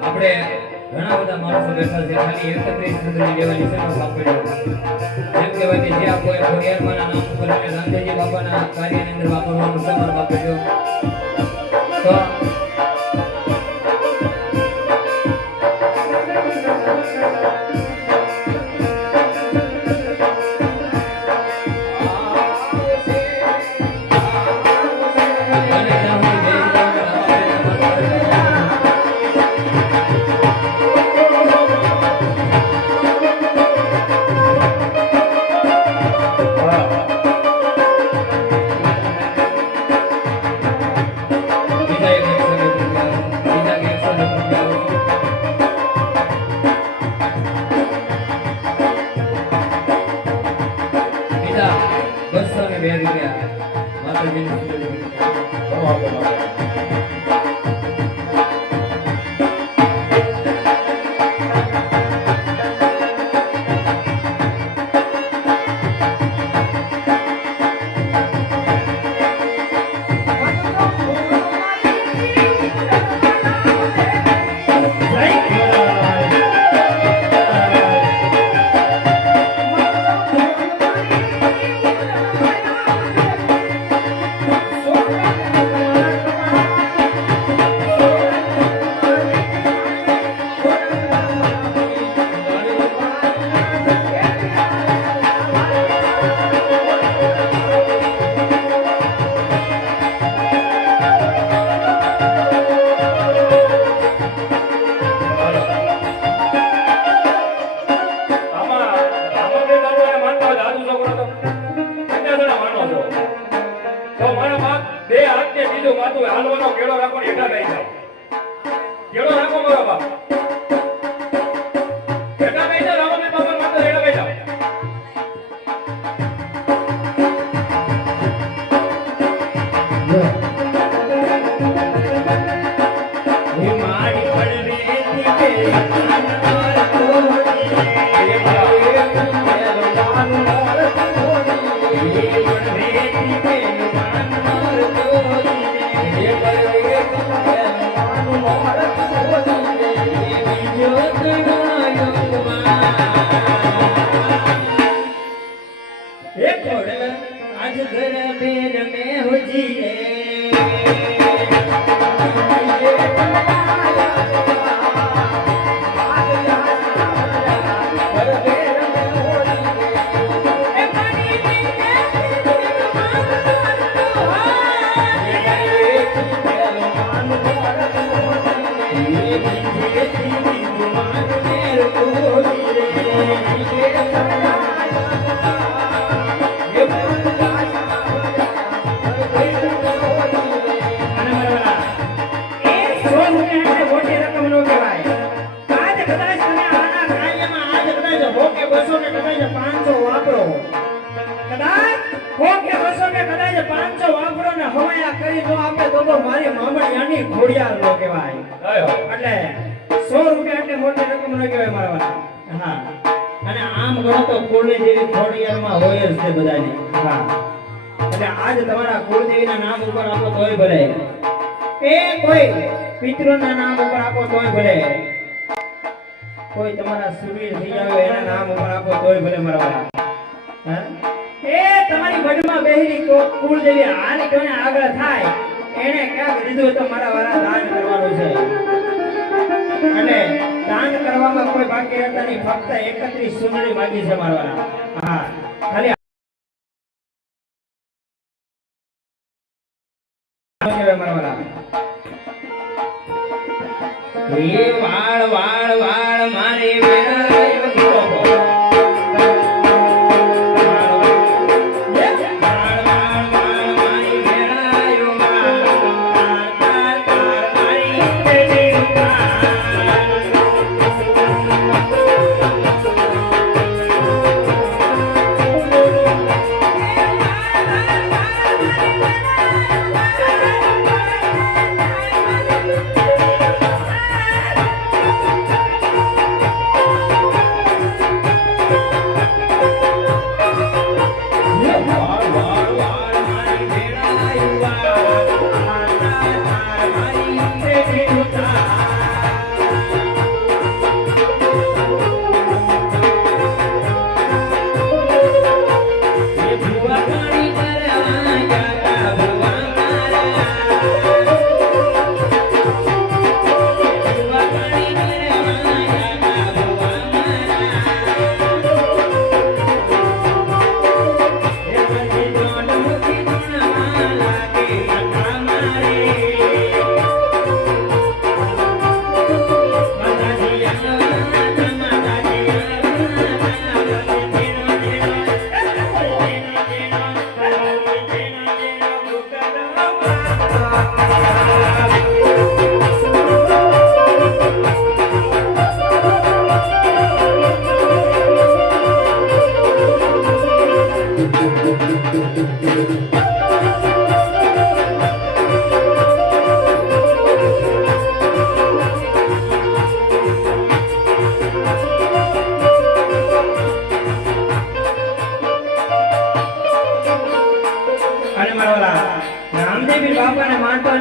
આપણે ઘણા બધા માણસો બેઠા છે ખાલી 31 સુધરી લેવાની સેવા સાંભળ્યો એમ કહેવાય કે જે આપો એ ખોડિયારમાંના નામ ઉપર અને ગાંધીજી બાપાના કાર્યની અંદર વાપરવાનું સમર્પ આપજો તો એ વાળ વાળ વાળ મારી વેળાયો ગોગો.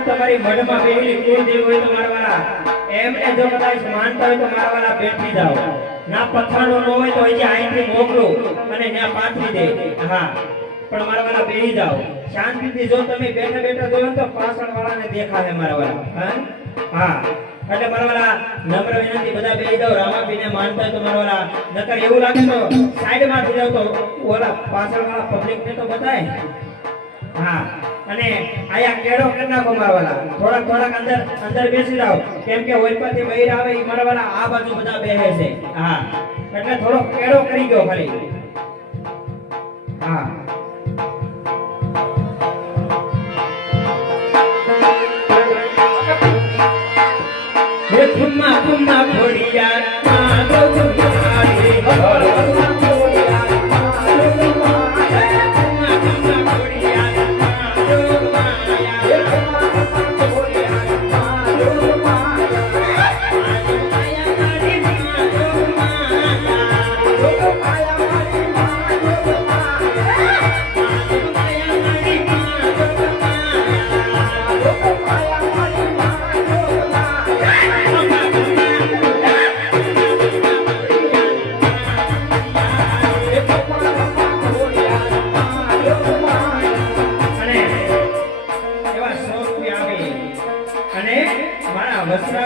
તમારી મઢમાં બેહી કુળદેવ હોય તો મારવાલા એમને જો કદાચ માનતા હોય તો મારવાલા બેઠી જાઓ ના પથારો ન હોય તો અહીંથી અહીંથી મોકલો અને ત્યાં પાથરી દે હા પણ મારવાલા બેહી જાઓ શાંતિથી જો તમે બેઠા બેઠા જોયો તો પાછળ વાળાને દેખાશે મારવાલા હા એટલે મારવાલા નમ્ર વિનંતી બધા બેહી જાઓ રામાપીને માનતા હોય તો મારવાલા નકર એવું લાગે તો સાઈડમાંથી જાવ તો ઓલા પાછળ વાળા પબ્લિક ને તો બતાય હા અને આયા કેડો કરી નાખો મારવાલા થોડાક અંદર બેસી જાઓ કેમ કે ઓઈપાથી બહાર આવે ઈ મારવાલા આ બાજુ બધા બેહે છે હા એટલે થોડો કેડો કરી ગયો ખાલી હા હે ખુમ્મા ખુમ્મા ઘોડિયા મારો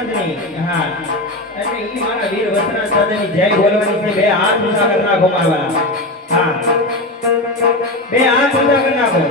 મારી હા એટલે ઈ મારા વીર વસરાજ દાદાની જય બોલવાની છે બે હાથ ઊંચા કરી નાખો મારવાલા હા બે હાથ ઊંચા કરી નાખો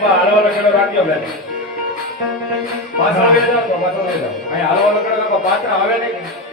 બાપા હાલવાનો ખેડો રાખ્યો બેન પાછા આવી જાવ તો પાછો લઈ જાવ અહીં હાલવાનો ખેડો બાપા પાછા આવે નહીં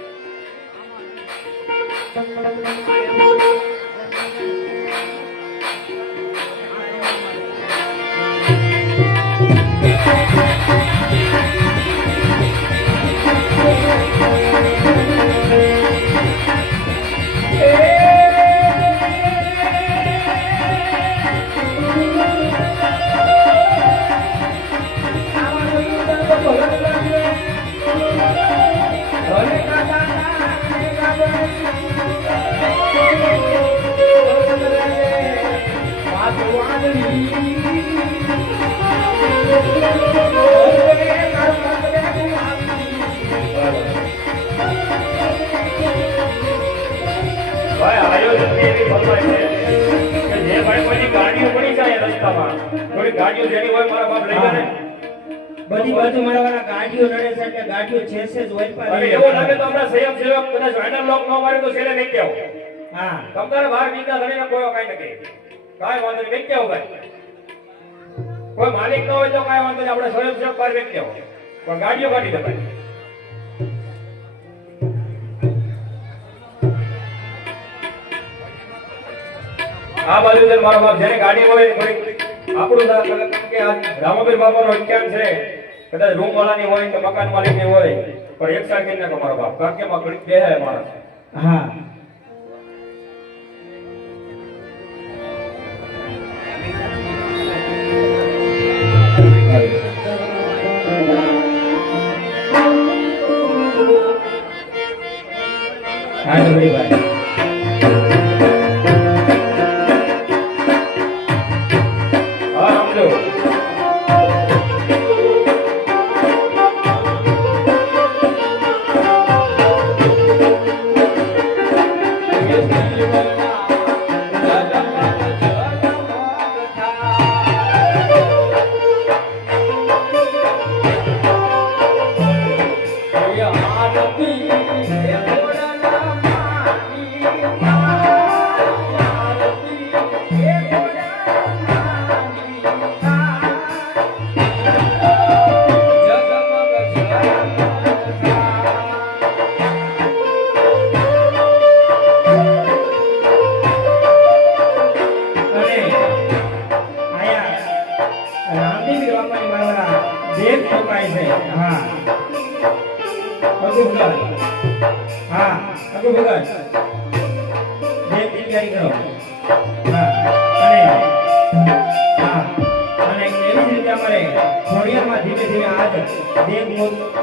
ગાડીઓ જેની હોય મારા બાપ લઈ જાય બધી બાજુ મારા ગાડીઓ નડે છે કે ગાડીઓ છે જ હોય અરે એવો લાગે તો આપણા સંયમ સેવક કદાચ હેન્ડલ લોક ન મારે તો છેલ્લે નહીં કેવો હા તમારે બહાર નીકળ્યા ધણીને કોઈ કાઈ નથી કાઈ વાંધો નહીં કેવો ભાઈ કોઈ માલિક ન હોય તો કાઈ વાંધો નહીં આપણે સ્વયં સેવક બહાર વેચ કેવો પણ ગાડીઓ કાઢી દે ભાઈ આ બાજુ મારો બાપ જેને ગાડી હોય આપણું કે આ રામાબીર બાપાનો અખ્યાન છે કદાચ રૂમ વાળાની હોય કે મકાન માલિકની હોય પણ એક સાઈડ કરી નાખો મારો બાપ કારણ કે માં ઘડી બેહાય માણસ હા હા ડબડી ભાઈ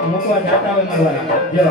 મૂકવા જતા હોય મારવાના જો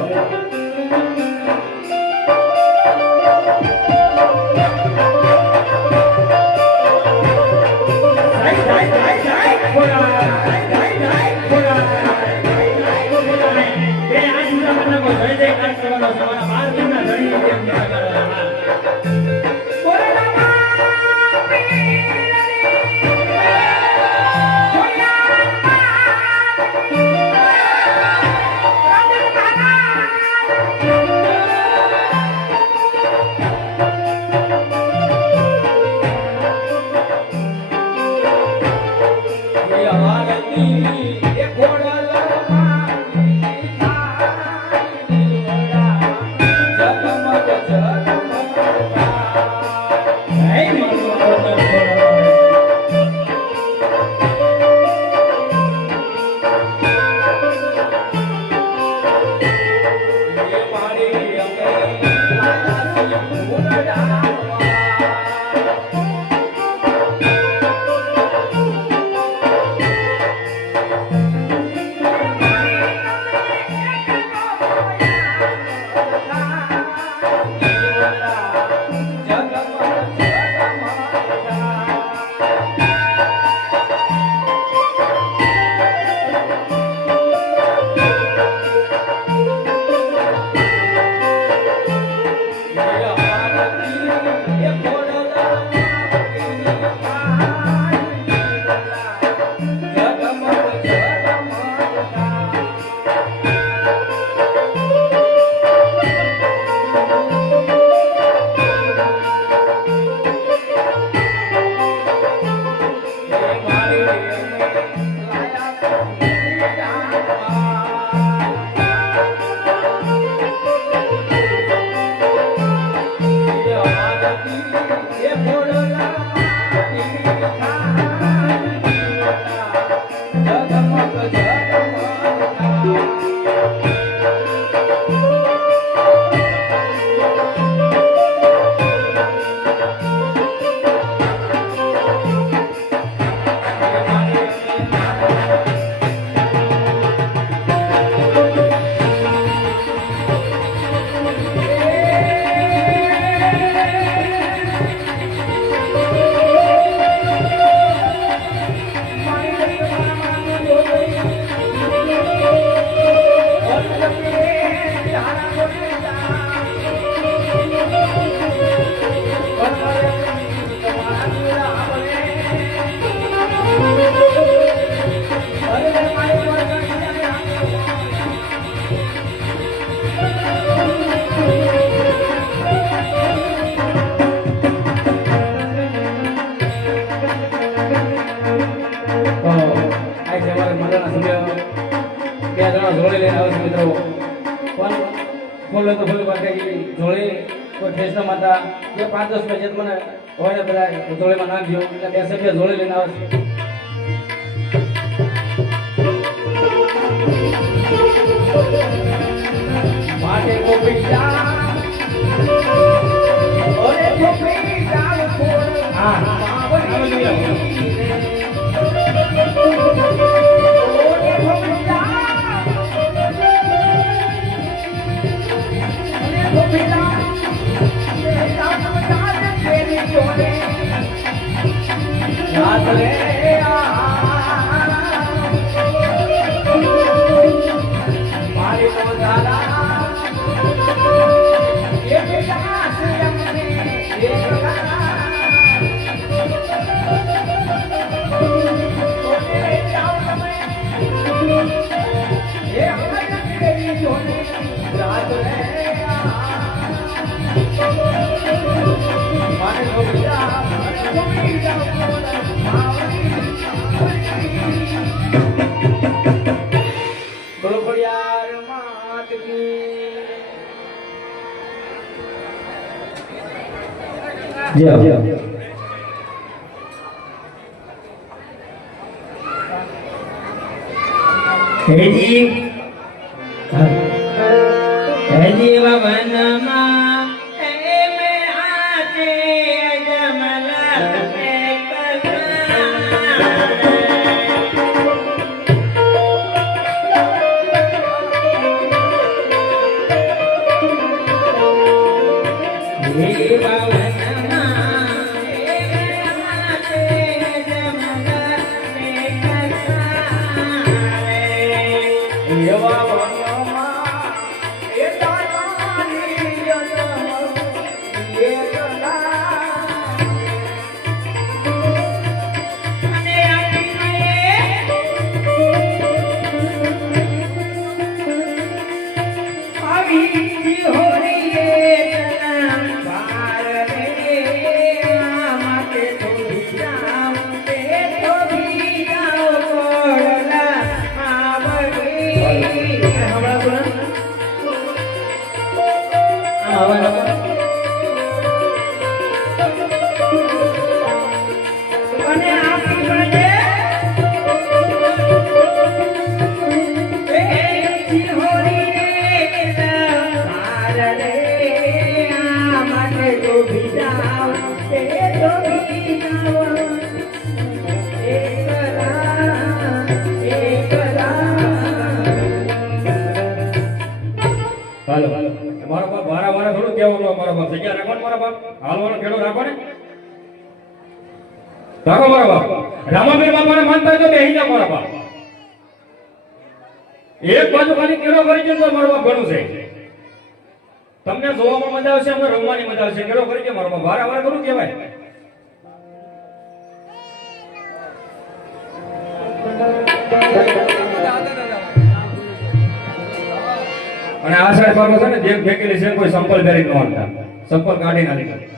બોલે તો બોલે બાકી જોડે કોઈ ઠેસના માતા જે 5-10 બજેટ મને હોય ને બધા જોડેમાં નાખજો એટલે 2 રૂપિયા જોડે લઈને આવે માટે કોપીડા ઓરે કોપીડા હા હેજી વનમાં એમે આતે અજમલા મે મારો બાપ વારા વારા થોડું કેવાનું મારો બાપ જગ્યા રાખો ને મારા બાપ હાલવાનો ખેડો રાખો ને રાખો મારા બાપ રામાબીર બાપાને માનતા તો બેહી જાઓ મારા બાપ એક બાજુ ખાલી કેળો કરી છે તો મારો બાપ ઘણું છે તમને જોવામાં મજા આવશે અમને રમવાની મજા આવશે કેળો કરી છે મારો બાપ વારા વારા થોડું કહેવાય અને આ સાઈડ બાબા છે ને દેખ ફેંકેલી છે કોઈ સંપલ કરી ન આવતા સંપલ કાઢી ના લીધા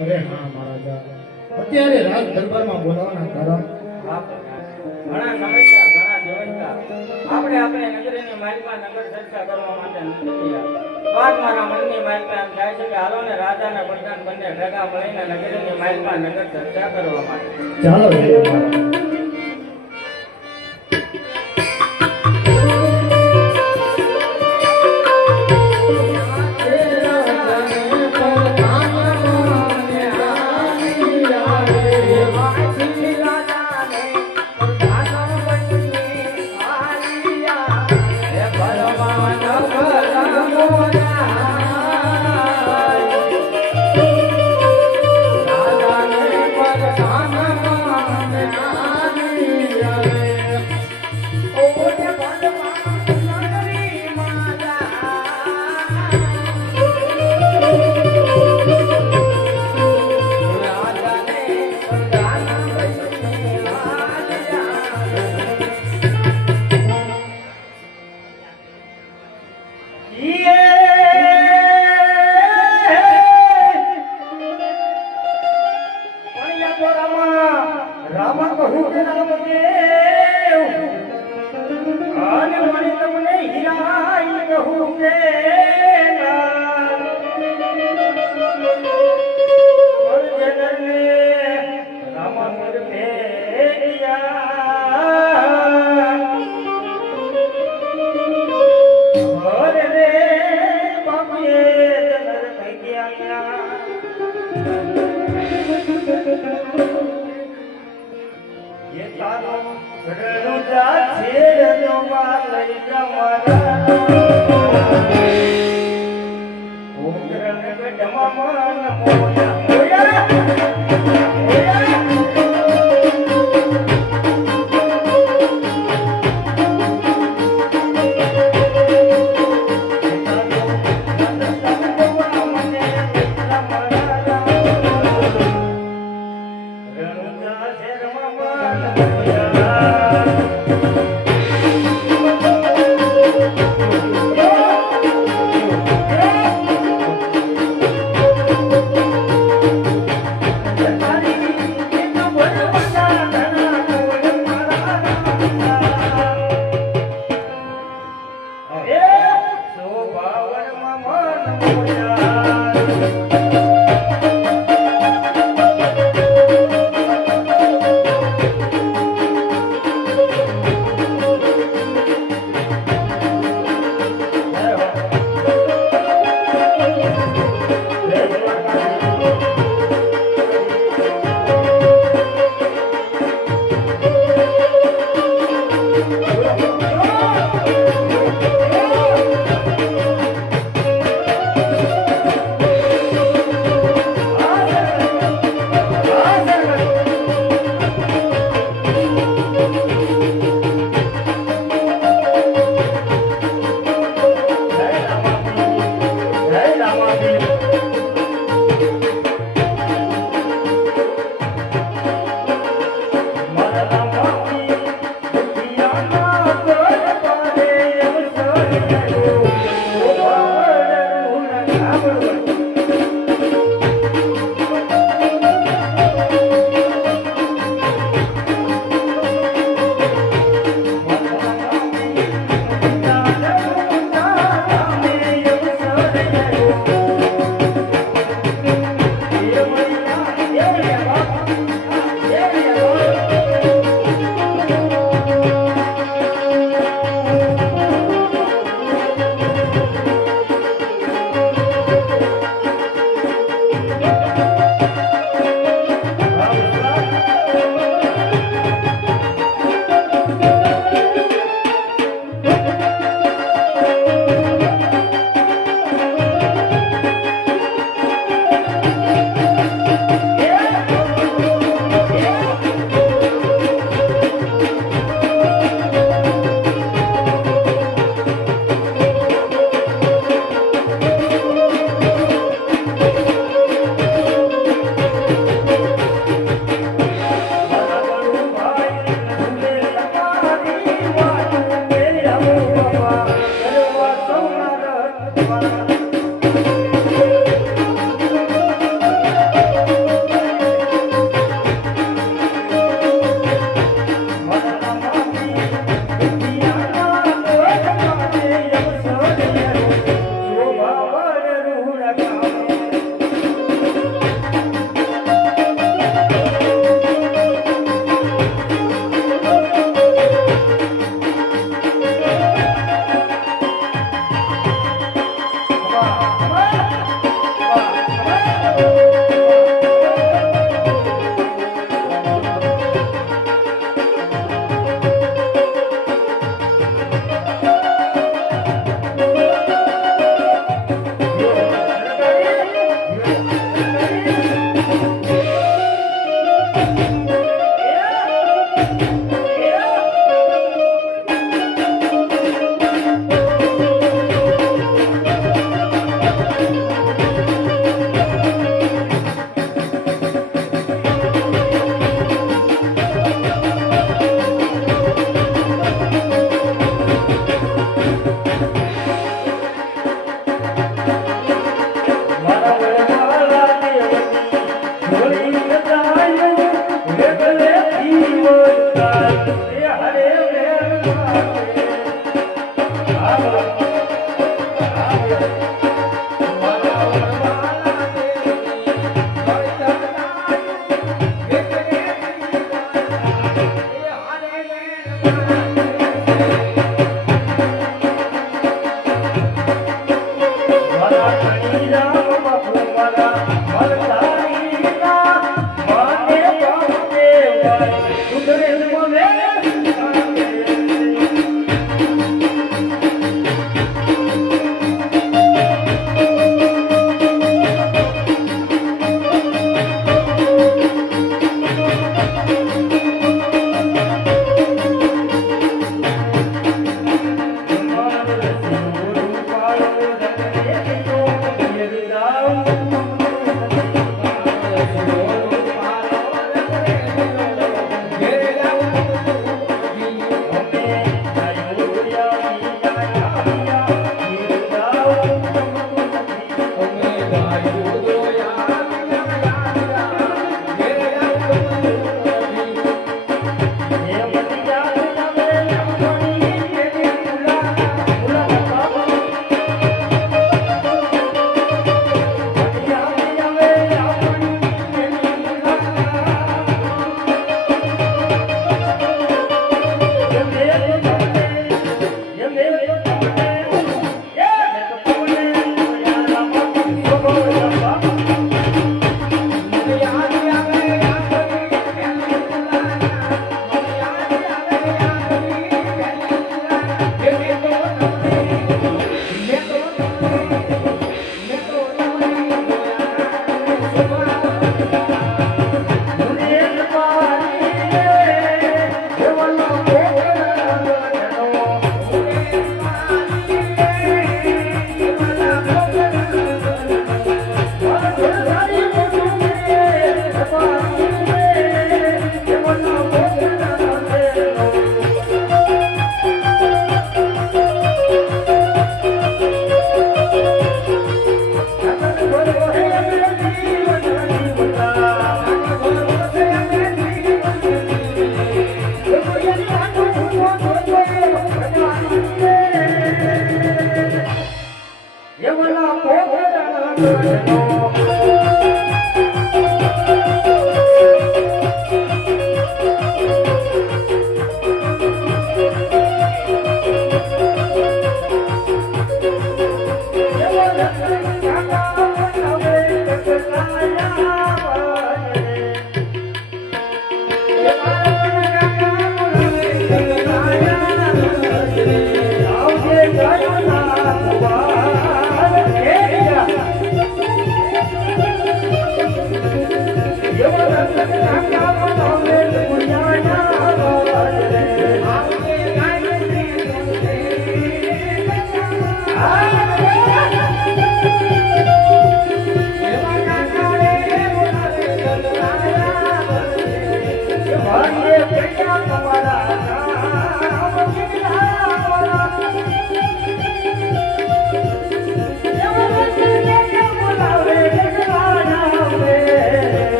અરે હા મહારાજા, અત્યારે રાજ દરબારમાં બોલાવવાના કારણ ઘણા સમજતા ઘણા જોઈતા આપણે આપણે નગરીની માલિકમાં નગર ચર્ચા કરવા માટે નથી આવ્યા. વાત મારા મનની માલિકમાં એમ થાય છે કે હાલો ને રાજા ને પ્રધાન બંને ભેગા મળીને નગરીની માલિકમાં નગર ચર્ચા કરવા માટે. ચાલો જઈએ મહારાજ. સુધરે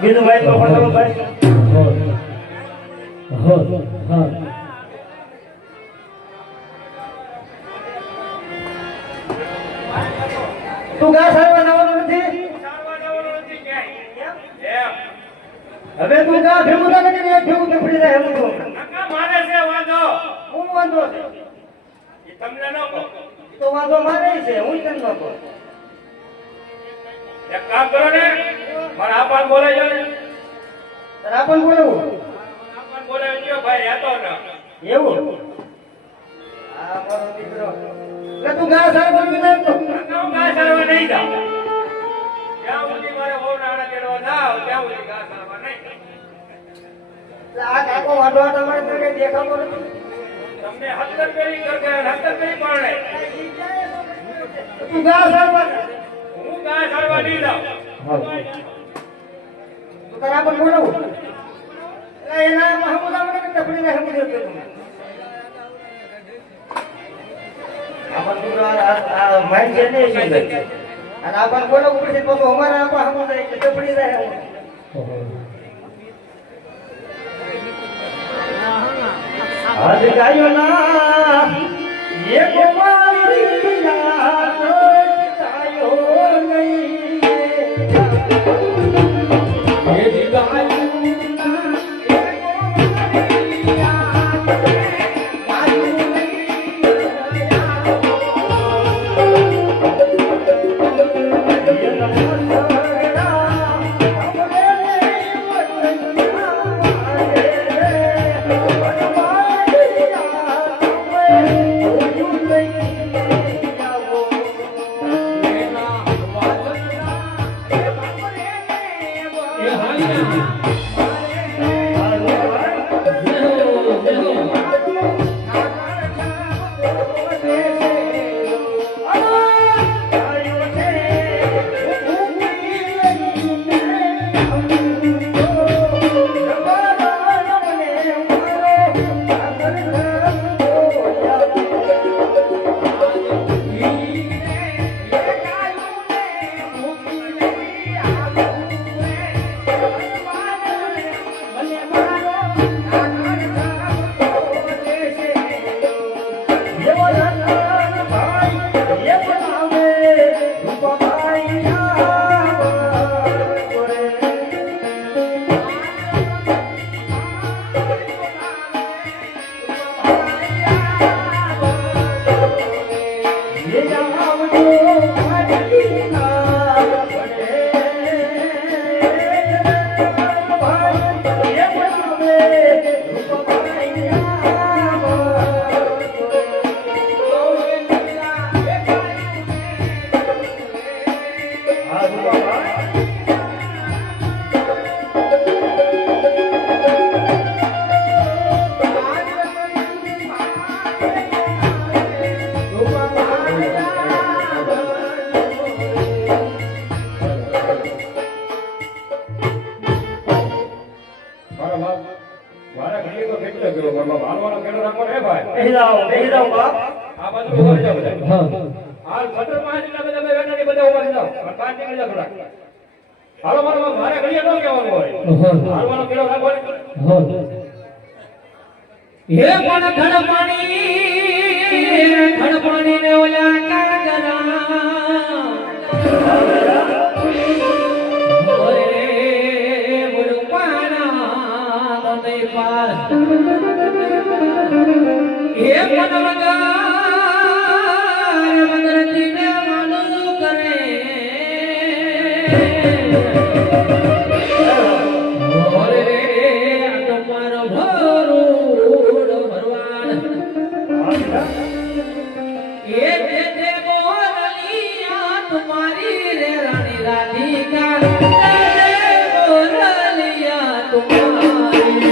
બીજું ભાઈ તો પણ ભાઈ તું ગા સારવા નવાનો નથી હવે તું ગા ભેગું ના કરી ભેગું તો ફરી જાય હું મારે છે વાંધો હું વાંધો છે એ તમને ન કહો તો વાંધો મારે છે હું કેમ ન કહું એક કામ કરો ને મારા આપાન બોલાઈ જાવ ને તારે આપણ બોલવું આપાન બોલાવી ગયો ભાઈ રહેતો ને એવું આ મારો દીકરો કે તું ગા સારવા નહીં તો હું ગા સારવા નહીં જાઉં જ્યાં સુધી મારે બહુ નાણા તેડવા જાવ ત્યાં સુધી ગા સારવા નહીં આ કાકો વાંધો તમારે તો કઈ દેખાતો નથી તમને હત્તર પેરી કરકે હત્તર પેરી પરણે તું ગા સારવા હું ગા સારવા નહીં જાઉં તો તારા પણ બોલાવું એટલે એના મહમુદા મને તપડી રહે મુજબ તો તમે આપણ તું આ માઇન્ડ છે ને છે અને આપણ બોલાવું પડશે તો અમારા આપા હમુદા એટલે તપડી રહે આજ ગાયો ના એક મારી યાદ ગાયો નહીં હાલો મારે ઘડીએ ન કહેવાનું હોય હાલવાનો કેળો રાખવો ને હે પણ ખડપાણી ને ઓલા કાગરા ઓરે મુરપાના દમે પાર હે પણ વગરતી ને માનું કરે ઓરે તમારો ભરોડ ભરવાન એ જે બોરલિયા તમારી રે રાણી રાધિકા બોરલિયા તમારી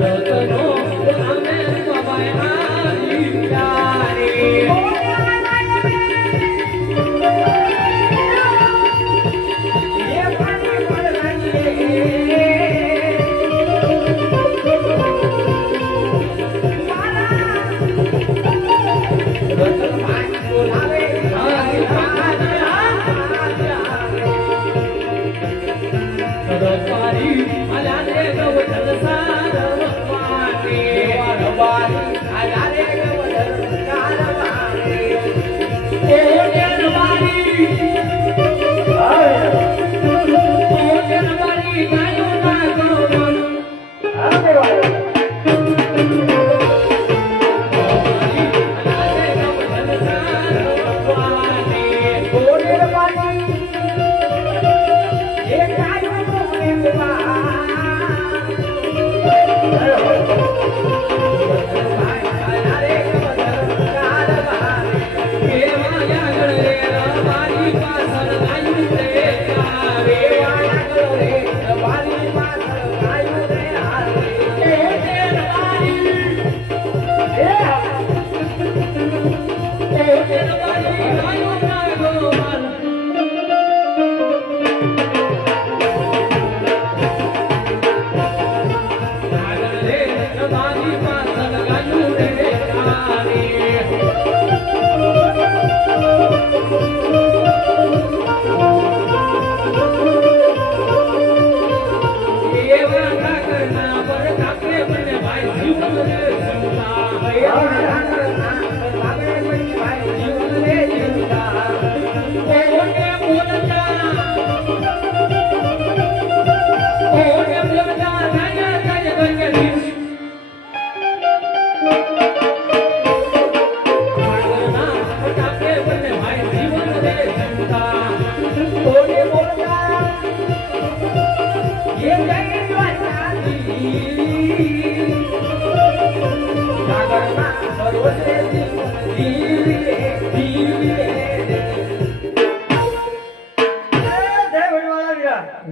રતનો અમે બાબાઈ આવી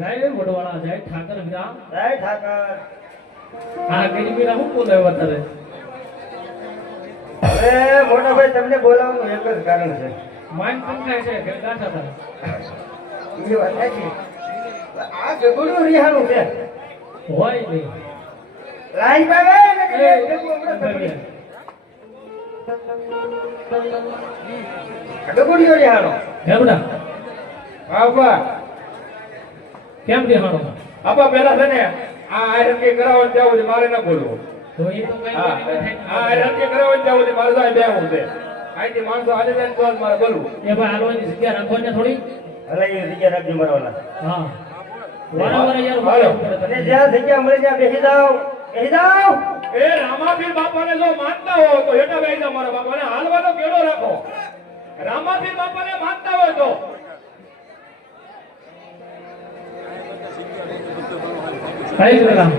લાઈ વડવાળા જાય ઠાકર વીરા જય ઠાકર. આ કઈ વીરા હું બોલાવ્યો તારે હવે મોટા ભાઈ તમને બોલાવવાનું એક જ કારણ છે. માઇન પંખાય છે કે ગાંઠા તારે એ વાત સાચી. આ ગગડું રિહાણું છે. હોય નહીં લાઈન માં આવે ને કે એ, ગગડું હમણાં બરાબર. ગગડીયો રિહાણો. હે બેટા આપા કેમ દેખાણો આપા પેલા છે ને આ આયરન કે કરાવવા જાવું છે, મારે ન બોલવું. તો એ તો કઈ આ આયરન કે કરાવવા જાવું છે, મારે તો અહીં બેહવું છે. અહીંથી માણસો આજે જાય ને તો જ મારે બોલવું. એ ભાઈ હાલવાની જગ્યા રાખો ને થોડી અલે એ જગ્યા રાખજો મારા હા વારંવાર યાર હાલો. બોલવું પડે અને તને. જ્યાં જગ્યા મળે ત્યાં બેસી જાઓ. બેસી જાઓ. એ રામાપીર બાપાને જો માનતા હો તો હેઠા બેસી જાઓ મારા બાપાને. હાલવાનો કેળો રાખો. રામાપીર બાપાને માનતા હોય તો કઈ ગયેલા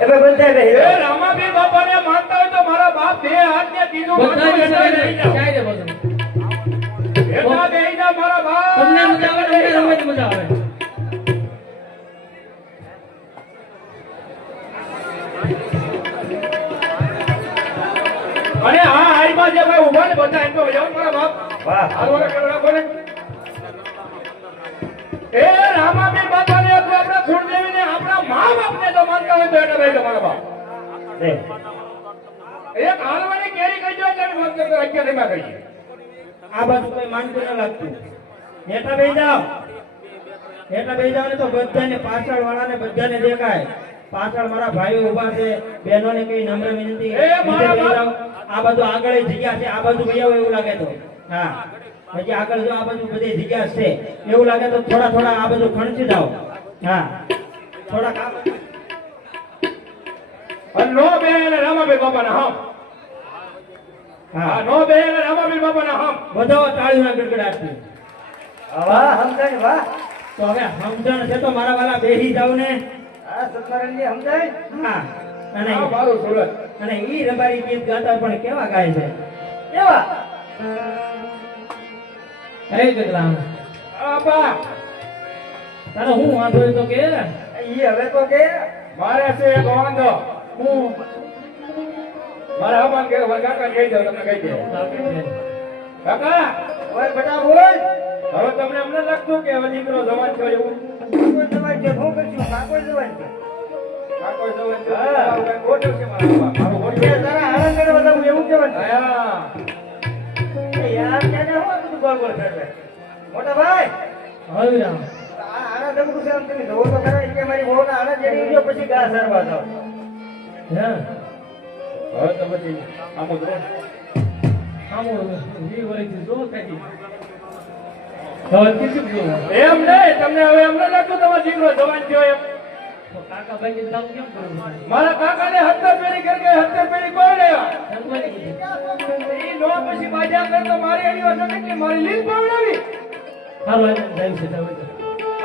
એ રામાપીર બાપાને માનતા હોય તો મારા બાપ બે હાથને ત્રીજું બધા માથું હેઠા બેસી જાઓ. જાય રે બધું હેઠા બેસી જાઓ મારા બાપ. તમને મજા આવે તમને રમવાની મજા આવે અને હા હાઈમાં જે ભાઈ ઉભા ને બધા એમ તો જાઓ મારા બાપ. વાહ હાલવાનો કેળો રાખો ને. એ રામાપીર બાપાને અથવા આપણા કુળદેવીને આપણા મા બાપને જો માનતા હોય તો હેઠા બેસી જાઓ મારા બાપ. એક હાલવાની કેરી કહી દો એટલે વાત કરતો અગિયાર નહીં માં કહીએ. આ બાજુ કોઈ માનતું ન લાગતું હેઠા બેસી જાઓ હેઠા બેસી જાઓ ને તો બધાને પાછળ વાળાને બધાને દેખાય પાછળ મારા ભાઈઓ ઊભા છે બહેનોને કઈ નમ્ર વિનંતી એ મારા નીચે બેસી જાઓ. આ બાજુ આગળ જગ્યા છે આ બાજુ ભાઈ આવો એવું લાગે તો હા હજી આગળ જો આ બાજુ બધી જગ્યા છે એવું લાગે તો થોડા થોડા આ બાજુ ખણચી જાઓ હા થોડા અને નો બે અને રામાપીર બાપાના હમ. હા નો બે અને રામાપીર બાપાના હમ. બધો તાળીઓના ગડગડાટથી વાહ સમજાય વાહ. તો હવે સમજણ છે તો મારા વાલા બેસી જાવ ને આ સત્તારણજી સમજાય. હા અને આ મારું સુરત. અને ઈ રબારી ગીત ગાતા પણ કેવા ગાય છે કેવા? હે જગલામ આપા તારે હું વાંધો હોય તો કે ઈ હવે તો કે મારે છે એક વાંધો. હું મારા હમાન કે કાકા કહી દો તમને કહી દે. કાકા ઓય બેટા બોલ. હવે તમને એમ ન લાગતું કે હવે દીકરો જવાન થયો એવું? કોઈ જવાન છે હું કરશું કાકો જવાન છે. કાકો જવાન છે. હા કઈ ગોઠવ છે મારા બાપા. મારું ગોઠવ તારા હારા ગોળ ગોળ ફેરવે. મોટા ભાઈ હા વીરા આના ડમરું છે આમ તમે જોવો તો ખરા કે મારી વહુના આના જેડી ઉડ્યો પછી ઘા સારવા જાવ. હે હવે તો પછી આમ જ રહો. આમો જી વળી જો કાકી હવે કીધું જો એમ નહીં તમને હવે એમ ન લાગતું તમારો દીકરો જવાન થયો એમ. તો કાકા ભાઈ નામ કેમ કરું મારા કાકાને 70 પેરી કરી ગઈ 70 પેરી કોણ લેવા સંગવાની કીધું ઈ નો પછી બાજા કરતો મારી અડીવા તો કે મારી લીધ પાવડાવી હાલો એને જાય છે હવે તો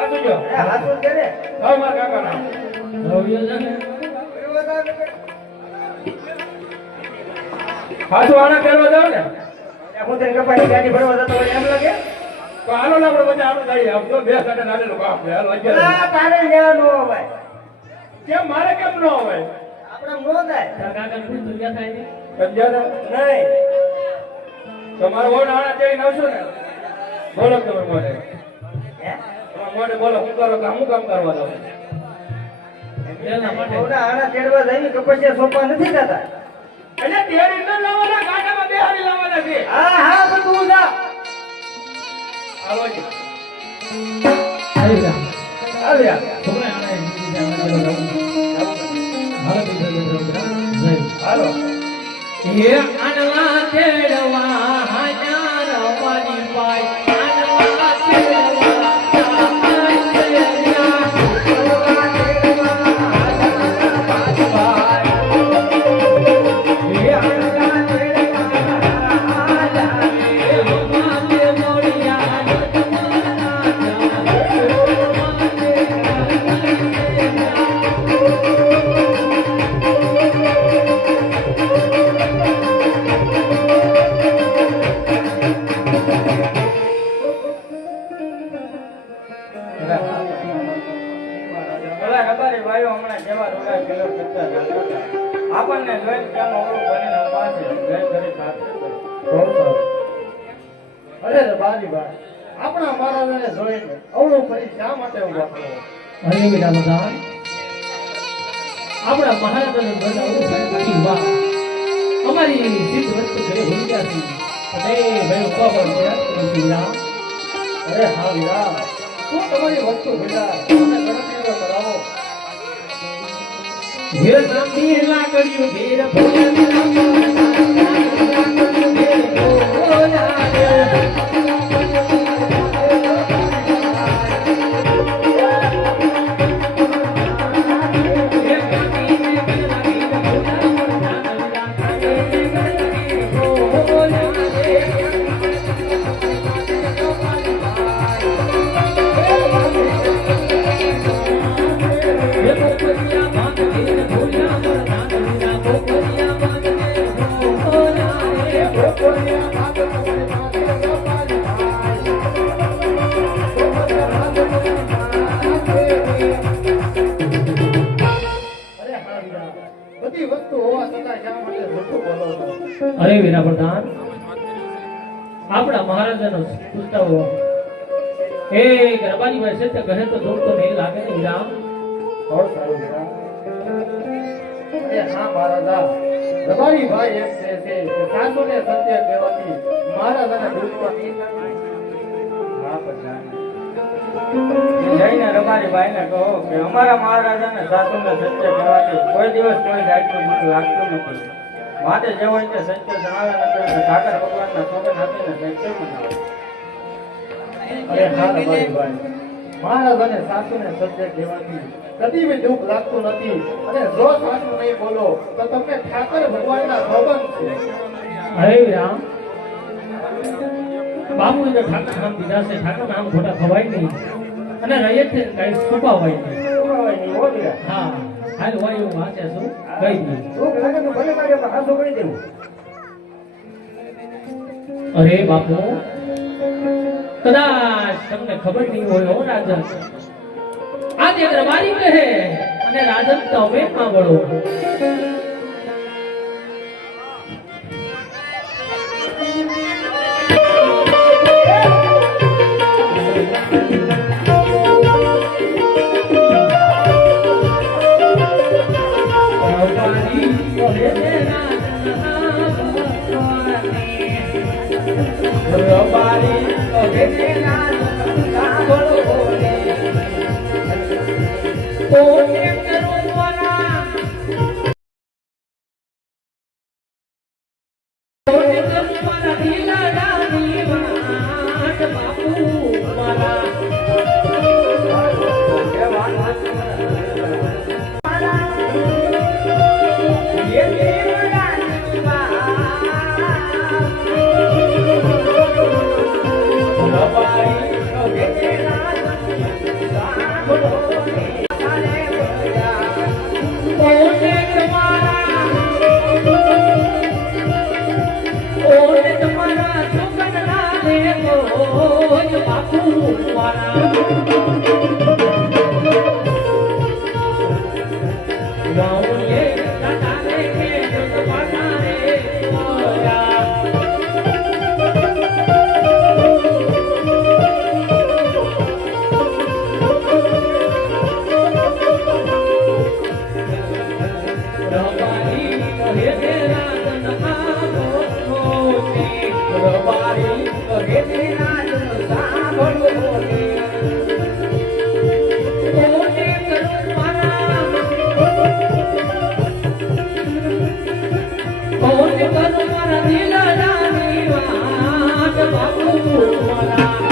આ તો જો એ હાથો જ કરે. હવે મારા કાકાના રવિયો જાને હાથો આના કરવા જાવ ને હું તને કપાની ગાડી ભરવા જતો હોય એમ લાગે. તો હાલો ને આપણે બધા આનું જઈએ આમ તો બે સાડા નાને લોકો આપણે હાલો અગિયાર તારે લેવાનું હોય કેમ મારે કેમ ન હોય આપણે નો થાય તારા કાકાને કીધું ક્યાં થાય ને અગિયાર નહીં. તમારો ઓન આણા તેડી નવસો ને બોલો તમે મને હે? મને બોલો હું કરો કામ હું કામ કરવા દો એના માટે વહુના આના તેડવા જઈને કપસિયા સોંપવા નથી થતા. એટલે તેડી ન લાવવાના ગાડામાં બેહાડી લાવવાના છે હા હા બધું જા આવો જી આવી જા આવ્યા છોકરા આને દીધી જાવ હાલો બીજો જય હાલો એ આનલા તેડવા હાજા રવાની પાય આનલા તેડવા ભલા રબારી ભાઈઓ હમણાં જેવા રોડા કિલો કરતા જતા હતા. આપણને જોઈને કેમ ઓળું બનીને ઉભા છે. જય કરી સાથે બહુ સરસ. અરે રબારી ભાઈ આપણા મહારાજાને જોઈને અવળું ફરી શા માટે ઉભા કરો અરે બેટા મદાન આપણા મહારાજાને જોઈને અવળું ફરી વાહ અમારી સિદ્ધ વસ્તુ ઘરે ભૂલી ગયા છે અરે ભાઈ ઉભા પણ વીરા અરે હા વીરા શું તમારી વસ્તુ ભેગા મને ગણતરીઓ કરાવો ઘેર નામની લાકડીઓ ઘેર ફૂલની લાકડીઓ ઘેર બધી વસ્તુ હોવા છતાં શા માટે જૂઠું બોલો છો? અરે વીરા પ્રધાન આપણા મહારાજાનો પુસ્તકો એ ગરબાની ભાઈ સત્ય કહે તો દૂર તો નહીં લાગે ને વીરા બહુ સારું વીરા અરે હા મહારાજા રબારી ભાઈ એમ કહે છે કે સાસુને સત્ય કહેવાથી મહારાજાને દૂધમાં નહીં લાગે. હા પ્રધાન. જઈને રબારી ભાઈને કહો કે અમારા મહારાજાને સાસુને સત્ય કહેવાથી કોઈ દિવસ કોઈ જાતનું દુઃખ લાગતું નથી. માટે જે હોય તે સત્ય જણાવે નકર ઠાકર ભગવાનના સોગંદ આપીને સત્ય મનાવે. અરે હા રબારી ભાઈ મહારાજાને સાસુને સત્ય કહેવાથી કદી બી દુઃખ લાગતું નથી અને જો સાસુ નહીં બોલો તો તમને ઠાકર ભગવાનના સોગંદ છે. અરે રામ બાપુ એ ઠાકર નામ દીધા છે ઠાકર નામ ખોટા ખવાય નહીં અને રહીએ છે કઈ છુપાવાય નહીં. છોકરાઓય નહીં, હો બીરા. હા હાલ હોય એવું વાંચે છું કઈ નહીં. દુઃખ લાગે તો ભલે કાઢ્યો પણ હાથો કરી દેવું. અરે બાપુ કદાચ તમને ખબર નહીં હોય હો રાજન આજે રબારી કહે અને રાજન તમે માં વળો. રબારી વેચેલા સાંભળો ને કોને કરું મારા કોને કરું મારા દિલડાની વાત બાપુ મારા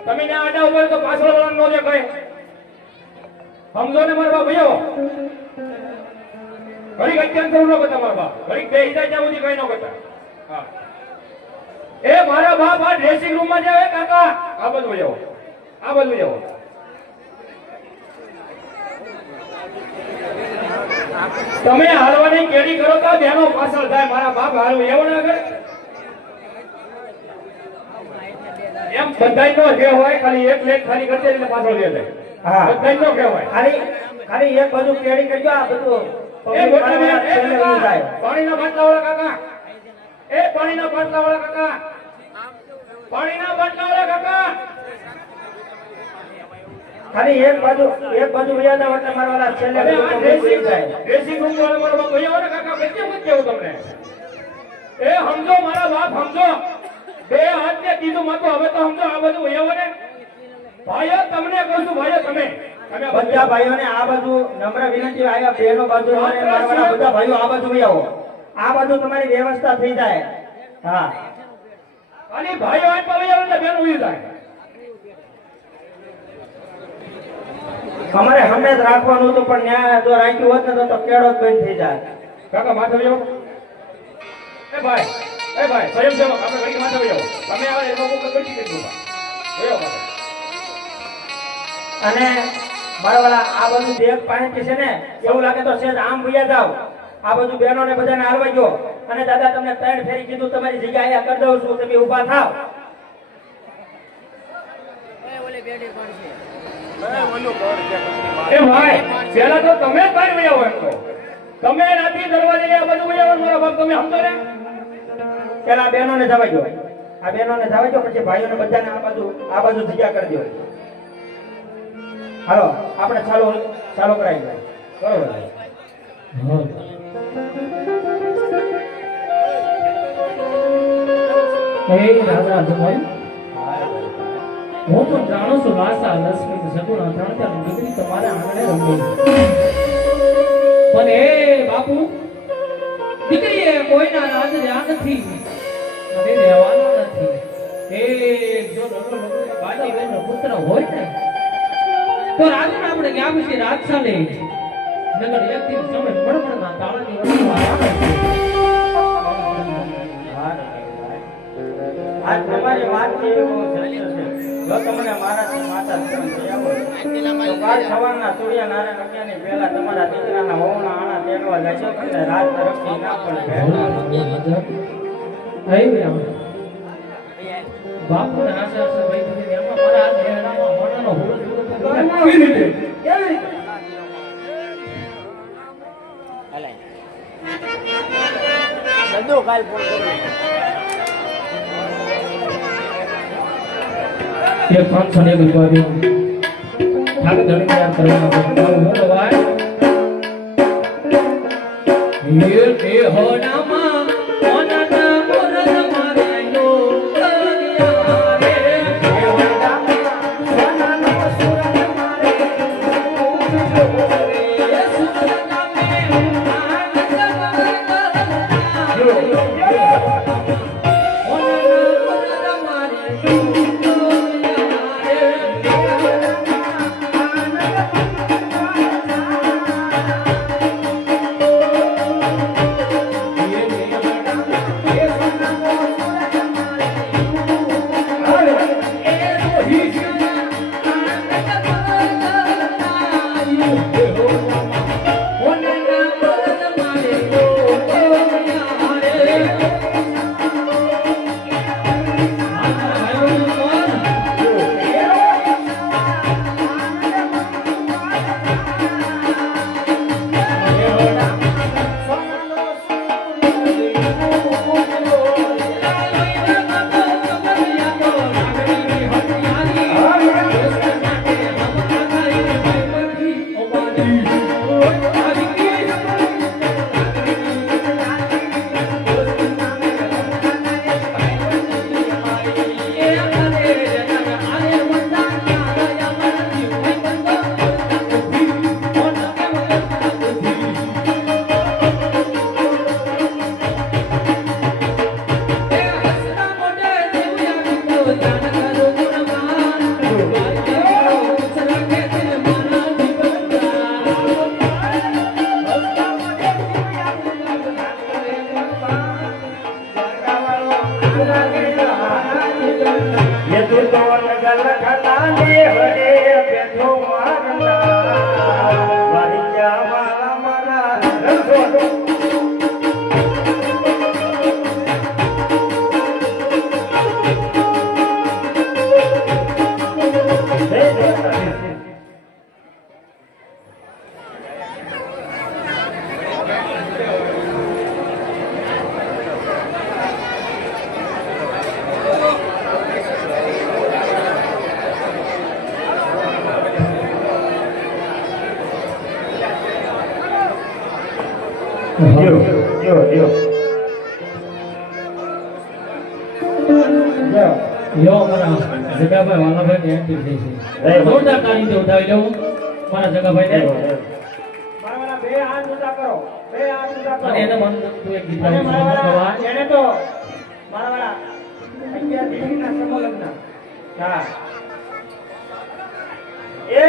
તમે ના આડા ઉપર તો પાછળ વાળા નો દેખાય સમજો ને મારા બાપ ભયો ઘડી અત્યંત ન કરતા મારા બાપ ઘડી બે હિતા જ્યાં સુધી કઈ ન કરતા હા એ મારા બાપ આ ડ્રેસિંગ રૂમ માં જાવ કાકા આ બધું જાવ આ બધું જાવ તમે હાલવાની કેડી કરો તો બેનો પાછળ થાય મારા બાપ હાલવું એવું ના કરે એમ બધાય નો કહેવાય, ખાલી એક લેખ ખાલી કરજે એટલે પાછળ દે જાય. હા. બધાય નો કહેવાય. ખાલી એક બાજુ કેરી કરજો, આ બધું એ public વાળા છેલ્લે ઈ જાય. પાણીના બાટલાવાળા કાકા, એ પાણીના બાટલાવાળા કાકા, પાણીના બાટલાવાળા કાકા, ખાલી એક બાજુ વયા જાવ એટલે મારા વાળા છેલ્લે અરે બધું આ public ઈ જાય. ડ્રેસિંગ રૂમ વાળા મારા બાપ ભૈયા વાળા કાકા વચ્ચે હું કેવું તમને, એ સમજો મારા બાપ સમજો, બે હાથ ને કીધું માથું, હવે તો સમજો આ બધું ભૈયાઓ ને ભાઈઓ તમને કહું છું, ભાઈઓ તમે બધા ભાઈઓને આ બાજુ નમ્ર વિનંતી, આયા બહેનો બાજુ અને મારા વાળા બધા ભાઈઓ આ બાજુ વહી આવો. આ બાજુ તમારી વ્યવસ્થા થઈ જાય. હા, ખાલી ભાઈઓ આપ ભૈયાઓ એટલે બેન ઉઈ જાય. અમારે હંમેશ રાખવાનું હતું, પણ ન્યાય જો રાખ્યું હોત ને તો કેળો જ બંધ થઈ જાય. કાકા માથે વહી આવો. એ ભાઈ સ્વયંસેવક આપણે ઘડી માથે વહી આવો. તમે આવે એનો હું કઈ કરી દઉં. વહી આવો માથે. અને મારા વાળા આ બધું દેખ પાણી છે ને, એવું લાગે તો સેજ આમ ભૈયા જાવ. આ બધું બહેનો ને બધાને હાલવા ગયો. અને દાદા તમને 3 ફેરી કીધું, તમારી જગ્યા અહીંયા કરી દઉં છું, તમે ઊભા થાવ. એ ભાઈ પેલા તો તમે જ બહાર વહી આવો એમ તો. તમે રાતી દરવાજે આ બધું વહી આવો મારા બાપ, તમે સમજો ને. પેલા આ બહેનોને જવા દો, આ બહેનોને જવા દો, પછી ભાઈઓને બધાને આ બાજુ જગ્યા કરી દો. હાલો આપણે ચાલુ કરાવી દઈએ. બરોબર. હે રાજા જમાઈ, હું પણ જાણું છું વાસા લક્ષ્મી સગુણા ત્રણ દીકરી તમારા આંગણે રમે, પણ હે બાપુ, દીકરીએ કોઈના રાજ રહ્યા નથી અને રહેવાનો નથી. એ જો બાજી બેનનો પુત્ર હોય ને તો રાજને આપણે ક્યાં પછી રાજશાલે નગર એકથી સમય પડપડના તાળાની વડીમાં આવે છે. આજ તમારી વાત છે એ બહુ સત્ય છે. જો તમને મારાથી માતા શરણ થયા હોય તો કાલ સવારના સૂર્ય નારાયણ અજ્ઞાની પહેલા તમારા દીકરાના વહુના આણા તેડવા જશો, તમને રાજ તરફથી ના પણ બાપુ ને આશા આશા ભાઈ બધી એમાં મારા હાથ હેડામાં મોઢાનો હોળ જોતો કેવી રીતે? એક 501 રૂપિયા ઠાકર ધણી તૈયાર કરવાના છે. ભાઈ એ હોનામાં ઓનાના મોરદ મારેલો કગિયા રે, એ હોનામાં ઓનાનો સુરત મારેલો એ સુરતના મે આનંદ લ્યો લ્યો લ્યો યો મારા જગાભાઈ વાલાભાઈ ની એન્ટ્રી થઈ છે જોરદાર તાળીથી ઉઠાવી લઉં મારા જગાભાઈ ને મારા બે હાથ ઊંચા કરો બે હાથ ઊંચા કરો અને એને મન તું એક ગીત અને ગાઈ મારા એને તો મારા 11 ડિગ્રીના સમલગ્ન હા એ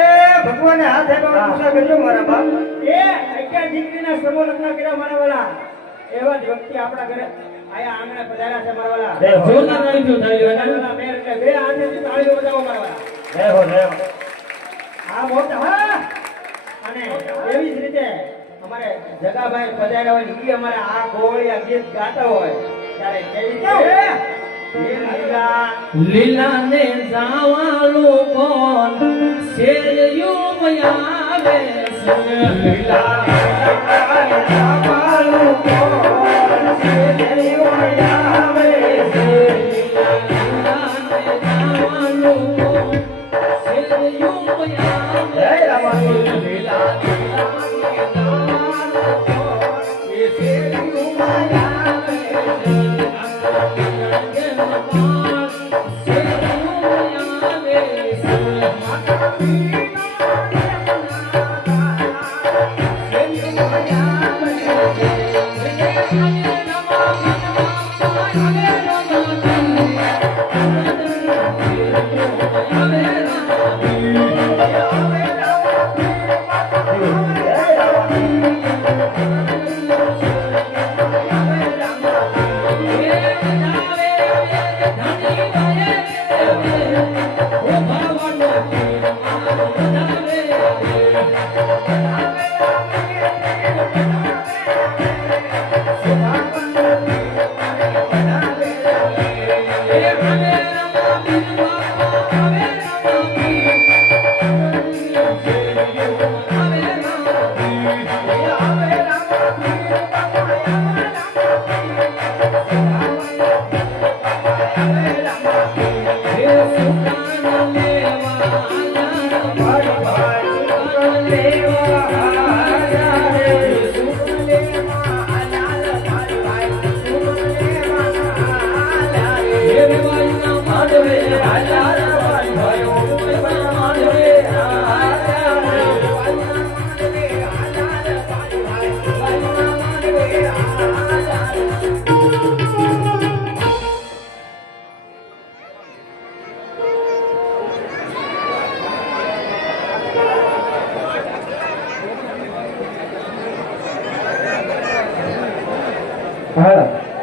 ભગવાને હાથ આપ્યા પૂજા કરજો મારા બાપ એ 11 ડિગ્રીના સમલગ્ન કર્યા મારા વાલા એવા જ વ્યક્તિ આપણા ઘરે આયા આંગણે પધાર્યા છે મારા વાલા જોરદાર તાળીથી ઉઠાવી લઉં મારા મેર એટલે બે હાથેથી તાળીઓ બજાવો મારા વાલા રહેવો રહેવો આ મોટા હા અને એવી જ રીતે અમારે જગાભાઈ પધાર્યા હોય ઈ અમારે આ ગોળિયા ગીત ગાતા હોય ત્યારે કેવી રીતે લીલા લીલા ને જાવાળું કોણ શેરિયું આવે છે લીલા જાવાળું કોણ શેરિયું આવે છે લીલા ને જાવાળું કોણ શેરિયું આવે જય રામાનુ લીલા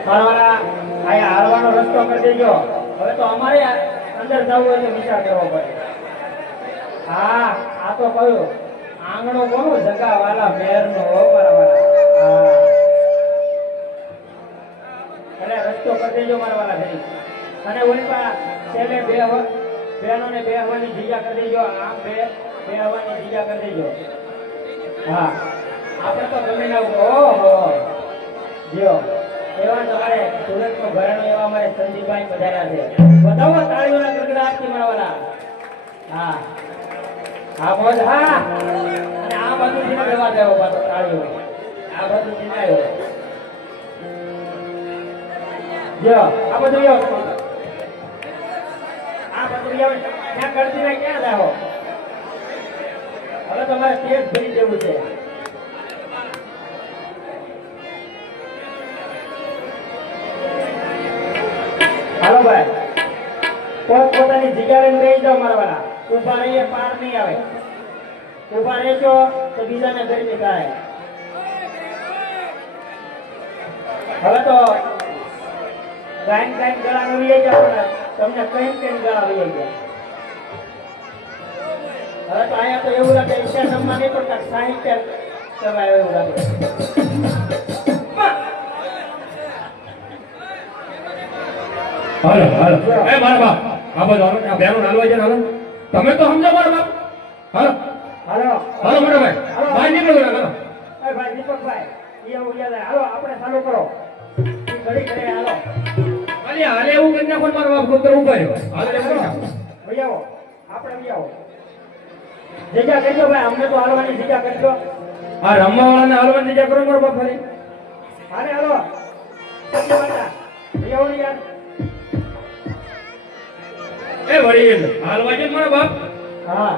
મારા આયા હારવાનો રસ્તો કરી દેજો હવે તો અમારે અંદર જવું હોય તો વિચાર કરવો પડે હા આ તો કયું આંગણો કોનું જગા વાલા મેર નો મારા વાલા હા એટલે રસ્તો કરી દેજો મારા વાલા ભાઈ અને ઓલી પા છેલ્લે બહેનોને બે હવાની જગ્યા કરી દેજો આમ બે હવાની જગ્યા કરી દેજો હા આપણે તો ગમે ના ઓહો જો એવા તમારે સુરતનો ઘરાણો એવા અમારે સંદીપભાઈ પધાર્યા છે બધાઓ તાળીઓના ગડગડાટથી મારવાના હા હા મોજ હા અને આ બાજુ થી દેવા દેવો પાછો તાળીઓ આ બાજુ થી આવ્યો જો આ બધું આવો આ બધું આવો ક્યાં કરતી ના ક્યાં જાઓ હવે તમારે તેજ ભરી દેવું છે હાલો ભાઈ પોતાની જગ્યા લઈને બેસી જાઓ મારા વાળા ઉભા રહીએ પાર નહીં આવે ઉભા રહેજો તો બીજાને ગરમી થાય હવે તો ગાયન ગાયન ગળા લઈ ગયા તમને કઈ કઈ ગળા લઈ ગયા હવે તો અહીંયા તો એવું લાગે ઈચ્છા જમવા નહીં પડતા સાહિત્ય કરવા એવું લાગે હાલો હાલો એ મારા બાપ આ બધો આ બેનો નાલવા છે હાલો તમે તો સમજો મારા બાપ હાલો હાલો હાલો મોટા ભાઈ બહાર નીકળો હાલો એ ભાઈ દીપકભાઈ એ એવું યાદ આવે. હાલો આપણે ચાલુ કરો ઈ ઘડી ઘડી હાલો અરે હાલે એવું કરી નાખો મારા બાપ પુત્ર ઉભા રહ્યો હાલે એવું કરી નાખો ભાઈ આવો આપણે બી આવો જગ્યા કરજો ભાઈ અમને તો હાલવાની જગ્યા કરજો આ રમવા વાળાને હાલવાની જગ્યા કરો મારા બાપ ફરી સત્ય માતા ભૈયા ઓલી યાર એ વડીલ હાલ વાજે મારા બાપ હા